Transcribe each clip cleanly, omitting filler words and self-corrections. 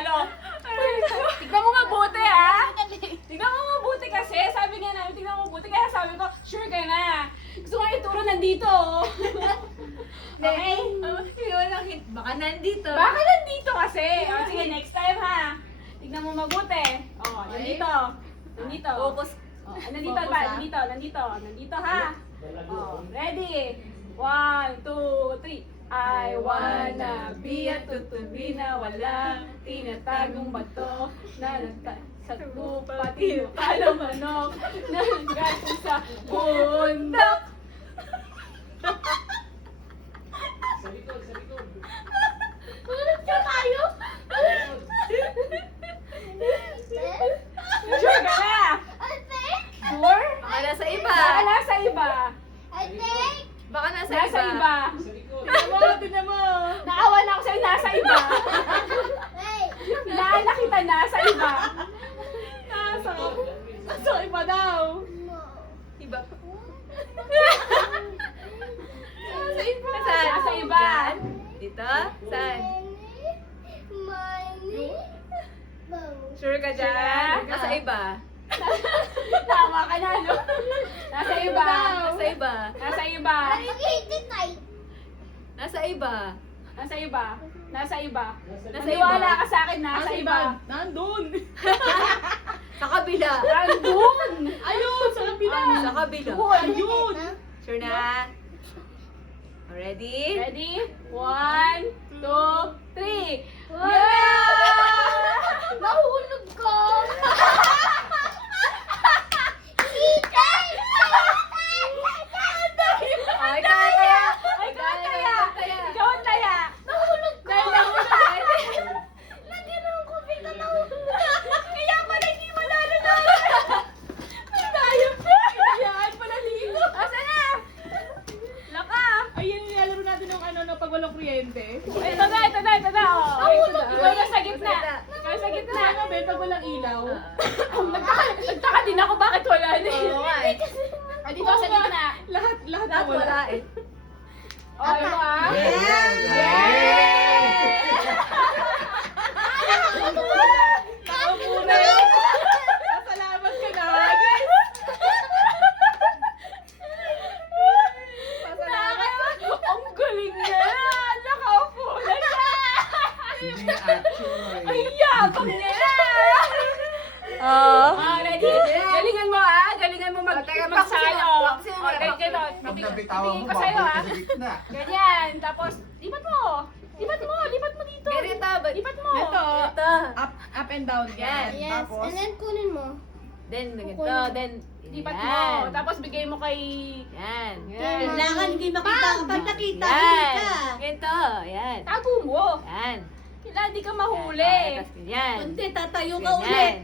talo. Tignan mo mabuti, ha? Tignan mo mabuti kasi. Sabi nga namin, tignan mo mabuti. Kaya sabi ko, sure ka na. Gusto ko nga ituro nandito, oh. Okay? Baka nandito. Baka nandito kasi. O, sige, next time, ha? Tignan mo mabuti. O, nandito. Nandito. Focus. O, nandito Focus, ba? ha? Nandito, nandito. Nandito, ha? O, ready? 1, 2, 3. I wanna be a tutubi na walang tinatagong bato na sa lupa, tinukala manok na galing sa bundok. Ulit ka tayo? Sure ka na? I think. Sure? Baka nasa iba. Baka nasa iba. I think. Baka nasa Nasa iba. Tignan mo. Naawa na ako sa'yo, nasa iba. Hey. Inaala kita, nasa iba. Nasa iba daw. No. Iba. Nasa iba. Nasa iba. Saan? Dito? Saan? Money. Money. Sure ka dyan? Nasa iba. Tawa ka na, no? Nasa iba. Nasa iba. Nasa iba. I think I. Nasa iba. Nasa iba. Nasa iba. Nasa Maniwala iba. ka sa akin, nasa iba. Nandun! Sa kabila. Nandun! Ayun! Sa kabila! Sa kabila. Ayun! Sure na? Ready? Ready? 1, 2, 3. Nahulog ko. Chicken! Oh, ikaw ang taya. Ay, ikaw ang taya! Ikaw ang taya! Nahulog ko. Dahil nahulog ka. Lagyan ng coffee ka nahulog. Kaya pala hindi manalo na! Ang tayo pa! Ayan! Panaligo! Asa na? Laka! Ayun, nilalaro natin ng ano, no, pag walang kuryente. Ito na, ito na, ito na! Oh. Nahulog Ikaw na sa gitna! Ikaw sa gitna! Ano ba, pag walang ilaw? Nagtaka din ako bakit wala na eh. Oo nga eh. Ah, dito sa gitna. Lahat Lahat na wala. wala eh. Oh, ito ah. Nakaupo na yun. Pasalamat ka na. Ang galing niya! Nakaupo na siya! Hindi nga actual. Ay, yabang niya! Oo. Ready? Galingan mo ah! Galingan mo Teka, magsayo! practice mo, practice mo. Ganito. Pag nabitawan Tingin mo, ko sa'yo babalik ah. ka sa gitna. Ganyan. Tapos, lipat mo! Lipat mo! Lipat mo dito! Ganito. Lipat mo! Ito. Ito. Up and down. Yan. Yes, Tapos, and then kunin mo. Then, ganito. Then, Lipat mo! yan. Tapos bigay mo kay... Yan. Kailangan hindi makita. Pag nakita, Yan. Ganito. Yan. Tago mo! Yan. Kailangan di ka mahuli! Yan. Hindi, tatayo ka Yan. ulit.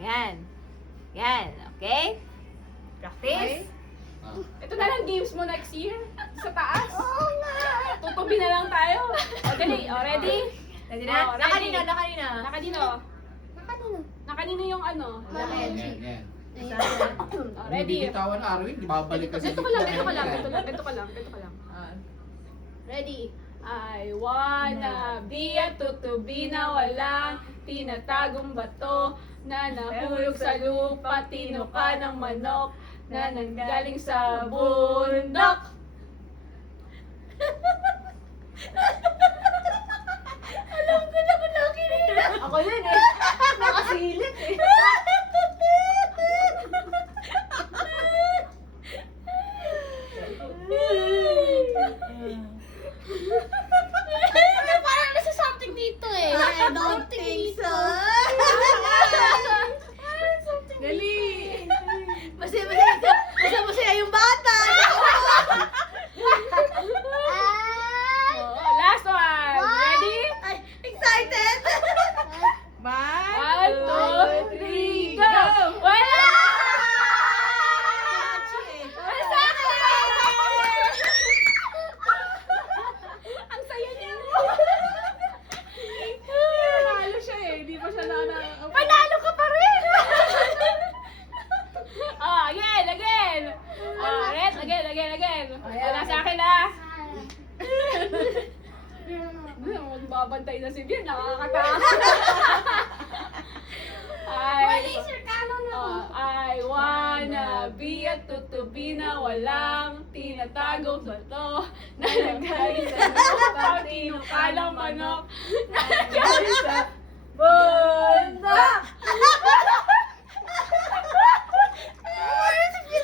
Yan. Yan. Okay? Practice? Ah. Ito na lang games mo next year. Sa taas. Oo nga. Tutubi na lang tayo. O, dali. O, ready? Ready Oh, na? ready. Nakanina, nakanina. Nakanino? Nakanino? Nakanino yung ano? Yan, yan. O, ready? Bibitawan Arwin, babalik ka sa Ganito ka lang, ganito ka lang, ganito lang, ganito ka lang, ganito ka lang. Ah. Ready? I wanna be a tutubi na walang tinatagong bato na nahulog sa lupa, tinuka ng manok na nanggaling sa bundok. Alam ko na kung nakinila. Ako yun eh. Nakasilip eh. Parang nasa something dito eh. I don't think so. dali! Masaya yung bata. Ah! Oh, last pa. Laser cannon na. I wanna be a tutubi na walang tinatagong bato na naggaling sa lupa, tinukalang manok na naggaling sa bundok.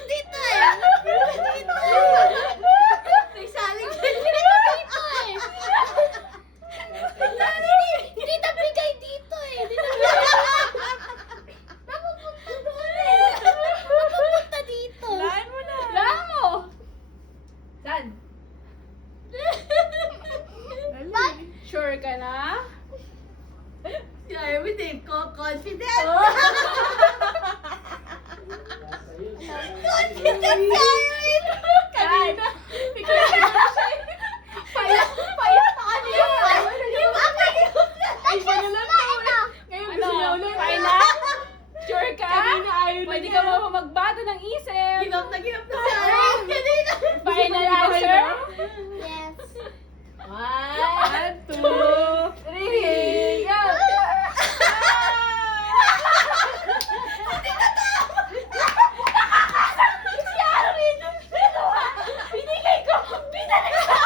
Dito eh. May saling Dito eh. Dito bigay dito eh. Napupunta doon eh. Napupunta dito. Laan mo na. Alam mo! Saan? Sure ka na? Si Arwin eh, confident. Confident si Arwin. Kanina! Payat na kanina. Iba na lang to eh. Ngayon Ano? gusto niya ulit. Final? Sure ka? Kanina ayaw na Pwede niya. ka ba magbago ng isip? Ginap na si Arwin. Kanina. Final answer? Yes. 1, 2, 3, go! Si Arwin! Binigay ko! Binalik sa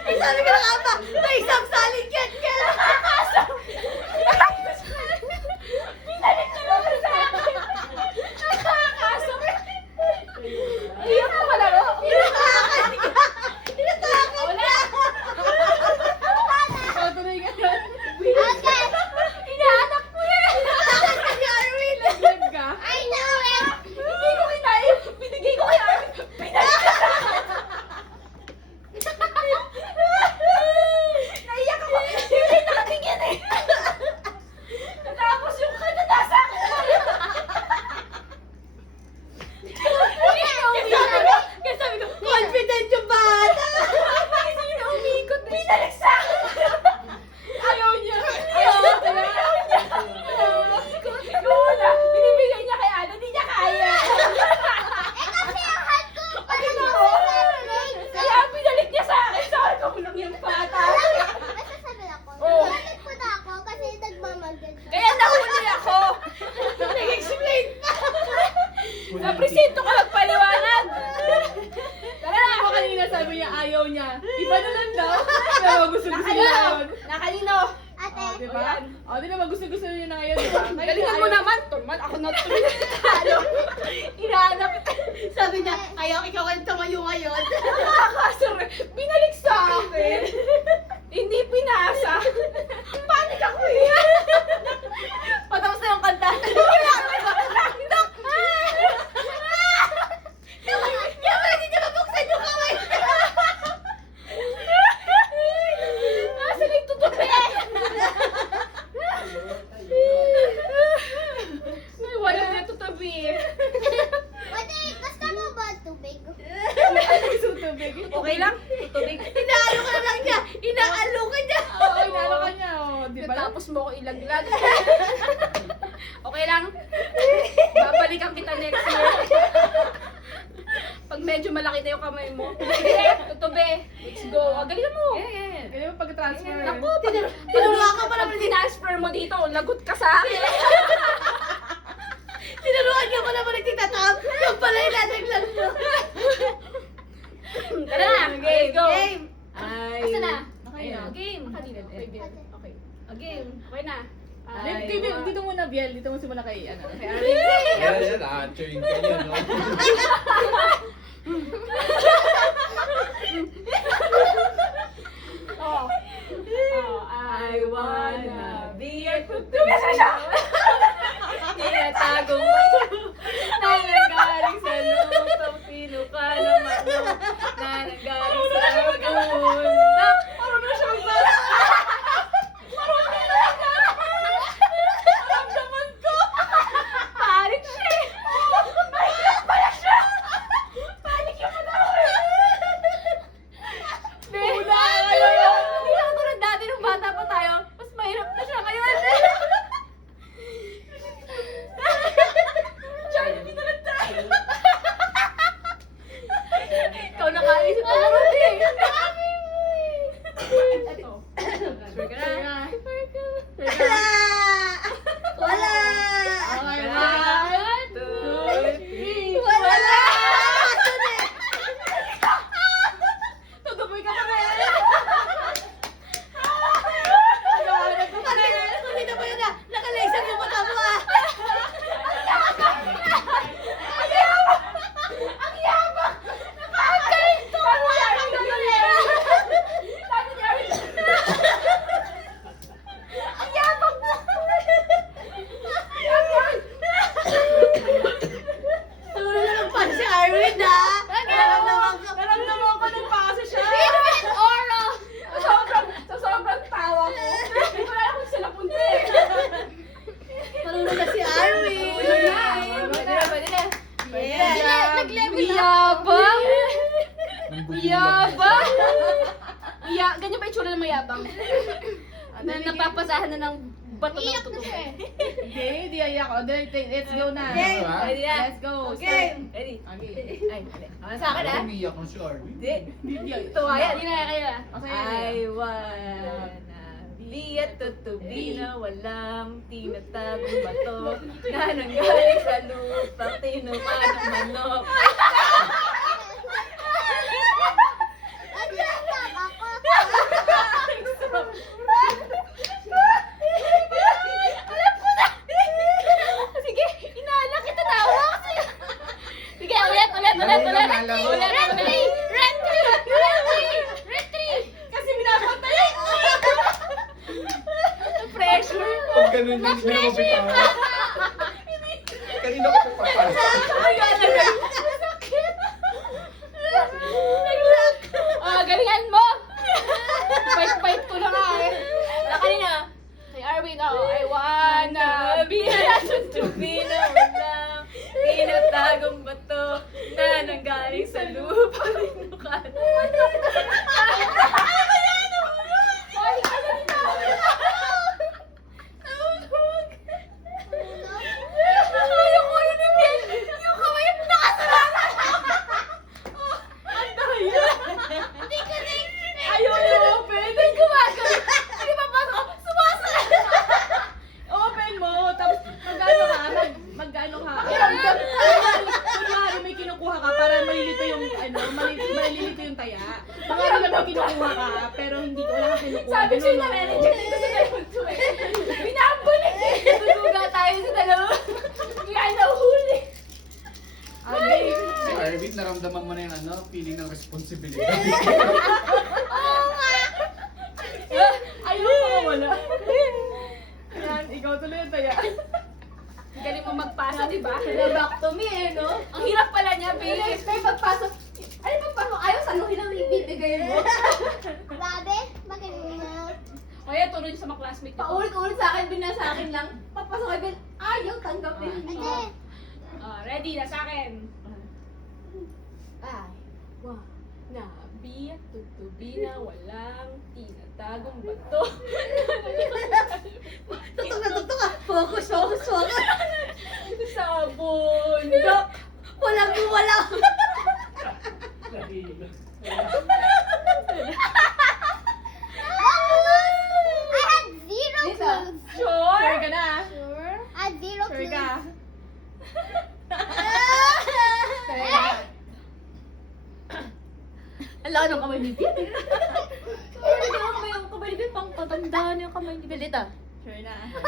Ay, sabi ko na nga ba, may isang saling yan. Binalik ko naman sa akin! Nakakaso! Iyak mo malaro! Wala! Oh, tuloy ka yan. Okay. Inahanap ko yan! Si Arwin. Nag ka. I know it. Hindi ko kinaya! Binigay ko kay Arwin! Binalik ko! Naiyak ako! Hindi nakatingin eh! Natapos yung kanya nasa akin! Kaya sabi ko, confident yung bata. Kasi yun umikot eh! Binalik sa akin! Ayaw niya. Ayaw niya! Wala! Binibigay niya kay Ana, hindi niya kaya! Kasi ang hand ko parang nasa Kaya binalik niya sa akin! Sabi ko lang yung bata! Masasabi ako. Oh. Nagalit po na ako kasi nagmamagad siya. Kaya nahuli ako! Nag-explain pa. Sa presinto ka magpaliwanag! Tara na! Diba kanina sabi niya ayaw niya. Iba na lang daw. Pero gusto-gusto niya yun. Nakanino! Ate, Oh, diba? Oh, di ba gusto-gusto niya na ngayon, diba? Galingan mo naman! Turman, ako na tuloy natalo! Inaanap! Sabi niya, ayaw, ikaw ang tumayo ngayon. Nakakasar! Binalik sa akin! Hindi pinasa! Panik ako eh! Patapos na yung kanta. Kaya pala hindi niya mabuksan yung kamay. Nasa na yung tutupi! Ay, wala na tutubi! ate, gusto mo ba tubig? Gusto tubig. Okay lang? Tutubig? Inaalo ka na lang niya. Inaalo ka niya. Oo, inalo ka niya. Oh, di ba? Tapos mo ko ilaglag. Okay lang? Babalikan kita next year. Pag medyo malaki na yung kamay mo. Sige, tutubi. Let's go. Galingan mo. Kaya mo pag-transfer. Naku, Tinuruan ka pa naman. tinasfer mo dito. Lagot ka sa akin. Tinuruan ka pa naman nagtitatap. Yung pala yung lalaglag mo. Tara na. Okay, go. Game. Ay. Asa na? Okay na. Game. Kanina. Okay. Okay. Game. Okay na. Dito muna, Biel. Dito mo simula kay, ano. Kay Ari. Yan, yan. Chewing ka yun, no? Oh. I wanna be a tutubi siya. Tinatagong na nanggaling sa lutong pinuka ng manok na nanggaling sa bundok. Parang na siya magbala. Maramdaman ko. Panik siya eh. Mahirap pala siya. Panik yung panahon. na mayabang. Na napapasahan na ng bato ng Iyak na tutubo. siya eh. Okay, di ayak. O, let's go na. Okay. Ready na? Let's go. Okay. Ready? Okay. Ay, hindi. Ano sa akin, ah? Umiyak ng si Arvin. Hindi. Hindi. Tuwa yan. Hindi na kaya. I wanna be at tutubi na walang tinatagong bato na nanggaling sa lupa, tinupa ng manok. Naglalak ako. Alam ko na! Sige, inaalak kita tawa kasi. Sige, ulit. Retry! Kasi binabantay ako. Pressure. Pag ganun yung hindi ako bitawan. Kanina ko pa papasa. Galingan mo! Bite ko na nga eh. Kanina. Kay Arvin ako, I wanna be At tutubi na walang tinatagong bato na nanggaling sa lupa, tinupa ng manok. Ayaw ko yun yung kamay mo nakasarap. Ang daya. Ayaw na open. Hindi gumagano. Hindi papasok. Sumasarap. Open mo. Tapos magano ka. Kunwari may kinukuha ka para malilito yung malilito yung taya. Kunwari na may kinukuha ka pero hindi ko wala kang kinukuha. Sabi Ganun, siya no? na manager dito sa telephone ko eh. Binabulit eh. Tutuga tayo sa dalawa. Kaya nahuli. Okay. Si Arvin, naramdaman mo na yung feeling ng responsibility. Ayaw ko wala. Ayan, ikaw tuloy yung taya. Galing mo magpasa, di ba? Back to me eh, no? Ang hirap pala niya, bilis. Pero pagpasok, ay pagpasok, ayaw saluhin ang ibibigay mo. Grabe, magaling na. O yan, tuloy sa mga classmate ko. Paulit-ulit sa akin, binasa akin lang. Pagpasok ay bin, ayaw tanggapin. Ate, Ready na sa akin. Ay, Na bi at tutubi na walang tinatagong bato. Tutok ka. Focus. Sa bundok. Wala. I had zero Dito. clues. Sure? Sure ka na. Sure? I had zero Sure clues. ka. ang laki ng kamay ni Bill. Ano yung kamay ni Bill? Pang patandaan yung kamay ni Bill. Dito. Sure na. Sure?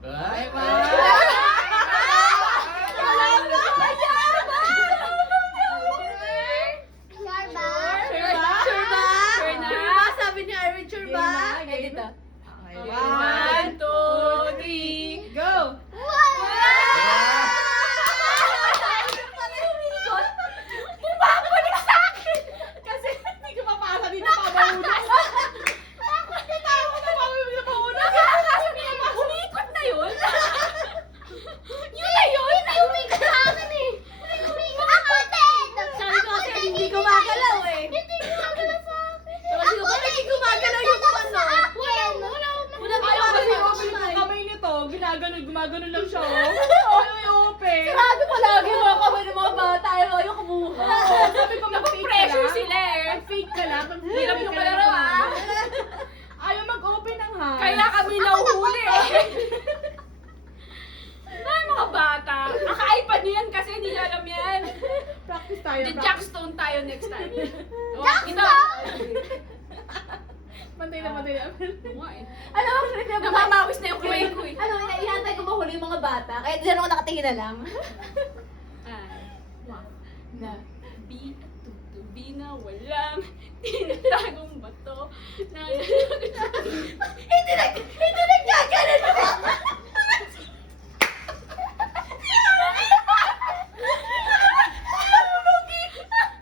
Ay, Sure ba? Sure ba? Sure ba? Sure na? Sure ba? Sabi ni Irene, sure Game ba? na, Eh, game. dito. Okay. 1, 2, 3. Go! Bumabalik sa akin! Kasi hindi ko mapasa dito pa mauna. Umikot na yun? Yun na yun! Umikot sa akin eh! Ako din! Sabi ko kasi hindi gumagalaw eh. Hindi gumagalaw sa akin. Sabi ko, bakit hindi gumagalaw yung ano? Wala Ayaw kasi open yung kamay nito. Gumaganon lang siya. Oh. Ayaw yung open. Sabi ko lagi mga kamay ng mga bata. Ayaw kumuha. Oo, sabi ko mag-fake ka Pressure lang. sila eh. Mag-fake ka lang. Hirap yung kalaro ah. Ayaw mag-open ng hand. Kaya kami nahuhuli eh. Ay, mga bata. Naka-iPad niyo yan kasi hindi niyo alam yan. Practice tayo. The practice. Jackstone tayo next time. Ito. Pantay na. Alam mo, actually, Namamawis na yung kamay ko eh. ano, inantay ko mahuli yung mga bata. Kaya diyan ako nakatingin na lang. Na bi at tutubi na walang tinatagong bato na Hindi naggaganon ako!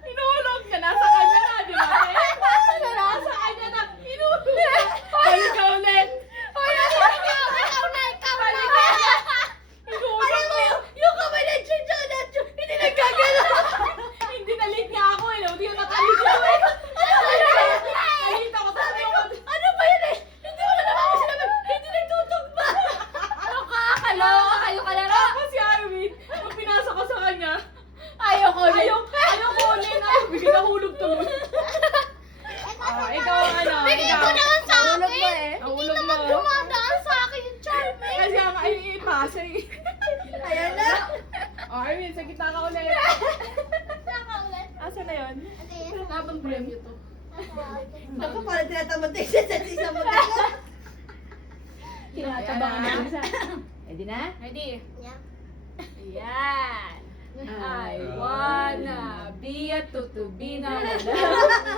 Inuulog na. Nasa kanya na, di ba? Nasa kanya na. Inuulog. Balik ka ulit. Inuulog Alam mo, yung kamay na Jun, hindi naggaganon. Hindi na-late nga ako eh. Hindi na nakalit ako eh. klase eh. Ayan na. Oh, Armin, sa gitna ka ulit. Nakaulat. Asa na yun? Ate, yes. Habang premyo to. Naku, parang tinatamad tayo sa isa mo na. Tinatabangan na isa. Ready na? Ready? Yeah. Ayan. I wanna be a tutubi na wala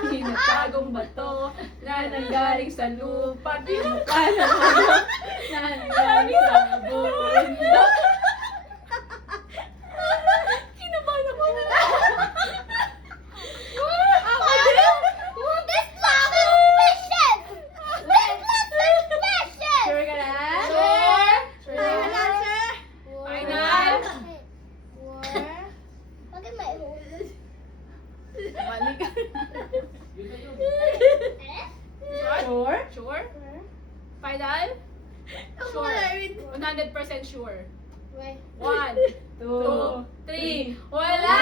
tinatagong bato na nanggaling sa lupa, tinuka na manok na nanggaling sa bundok. Kinabahan ako na. This vlog is suspicious! This vlog is suspicious! Sure ka na? Sure? Final answer. Final? Bakit may Mali ka. Sure? Sure? Final? Sure. 100% sure. Wait. 1, 2, 3. Wala!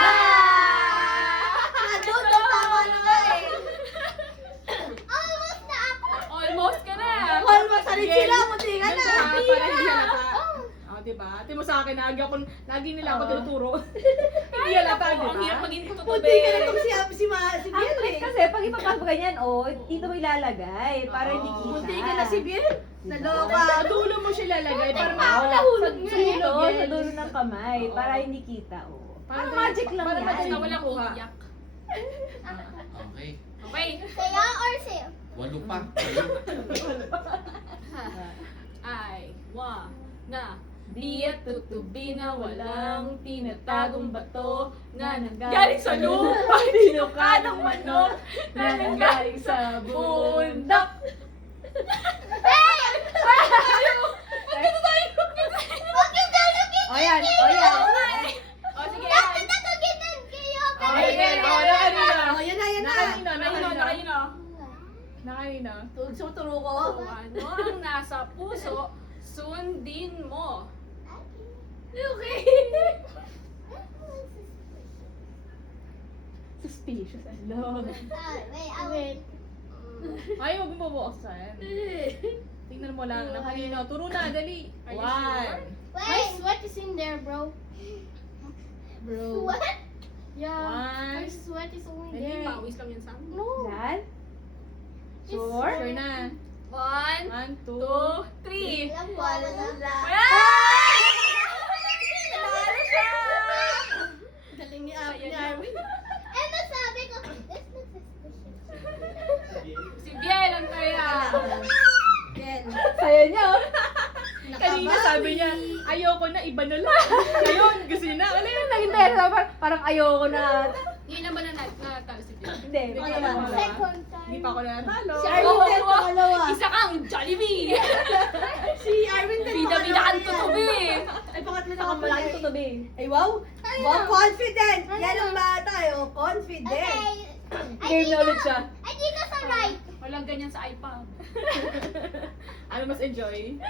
Natuto, tama na nga eh. Almost na ako! Almost ka na. Call mo sa rin sila, munti ka na. Para hindi halata. Oh, diba? Ate mo sa akin, lagi nila ako tinuturo. Hindi halata, Ang hirap diba? maging Munti tutubi. ka na itong si Biel eh. Kasi pag ipapag ganyan, dito mo ilalagay para hindi kita. Munti ka na si Biel. Naloka. Sa dulo mo siya lalagay. Parang Nahulog sa niya dulo, sa yes. dulo ng kamay para hindi kita. Parang magic lang parang yan. magic Na walang kuha. iyak. Okay. Okay. Saya or sa'yo? Walo pa. I wanna be a tutubi na walang tinatagong bato na nanggaling sa lupa, tinuka ng manok na nanggaling sa bundok. Huwag yung galugin! O yan, o yan. O sige. Dapat ako ginan kayo! Okay, Okay, oh, nakanina. Oh, yan na, yan na. Nakanina, Nakanino, nakanina. nakanino. Nakanina. Sumuturo ko. Kung ano ang nasa puso, sundin mo. Okay. Suspicious. Hello. Wait, wait. Ay, huwag mo bubuksan. Tingnan mo lang, nakanina. Turo na, dali. Are you 1. My sweat is in there, bro. Bro. Sweat? Yeah. One. My sweat is only Dali. there. Pawis lang yan sa amin. No. Yan. Sure? Sure na. 1, 1, 2, 2. 3. Alam ko, wala. Ay! Nanalo siya! Galing ni Arwin. Eh, nasabi ko, this looks suspicious. Si Biel ang kaya. Biel. Sayo niya, oh. Kanina sabi niya, ayoko na, iba na lang. Ngayon, gusto niya na. Ano yun? Hindi, parang ayoko na. Hindi naman na natalo si Biel. Hindi, Hindi hindi ka naman. naman. Second Hindi time. pa ako natalo. Si Arwin din, pangalawa. Isa kang Jollibee! Si Arwin din, Bida-bida kang tutubi! Ay, pangatlo na Saka ka malaking tutubi. Ay, wow. Wow, confident. Yan ang bata, oh. Confident. Okay. Game na ulit siya. Ay, dito sa right. Walang ganyan sa iPad. Ano mas enjoy?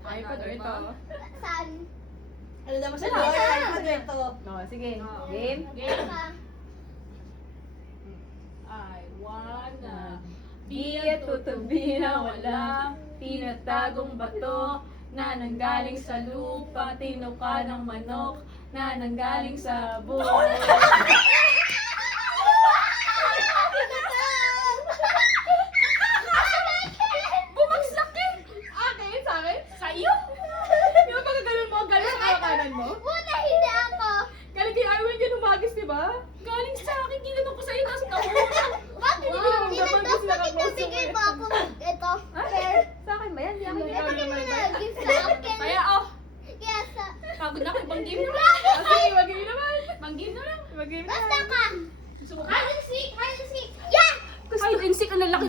iPad or ito? Saan? Ano daw sa Joy? Ay, ito. No, sige. Oh. Game. Game. Ah, I wanna Di at tutubi na walang tinatagong bato na nanggaling sa lupa, tinuka ng manok na nanggaling sa bundok. Bumagsak eh! Akin? Sa akin? Sa iyo? Di ba pag ganun mo, galing sa kanan mo? Wala, hindi ako. Galing kay Arwin yun umagis, di ba? Galing sa akin, ginanong ko sa'yo, tapos nahula. Bakit? Wow, Ilan dapat dapat sila bakit kapuso nabigay eh. mo ako ito? Fair. Sa akin ba yan? Di ako. Eh, bakit mo na-give sa akin? Kaya Kaya sa... pagod na ako, ibang game na lang. Ah, sige, mag-game naman. Ibang game na lang. Mag-game Basta ka! Gusto mo ba? Hide and seek! Hide and seek! Yeah! Kasi insik ang lalaki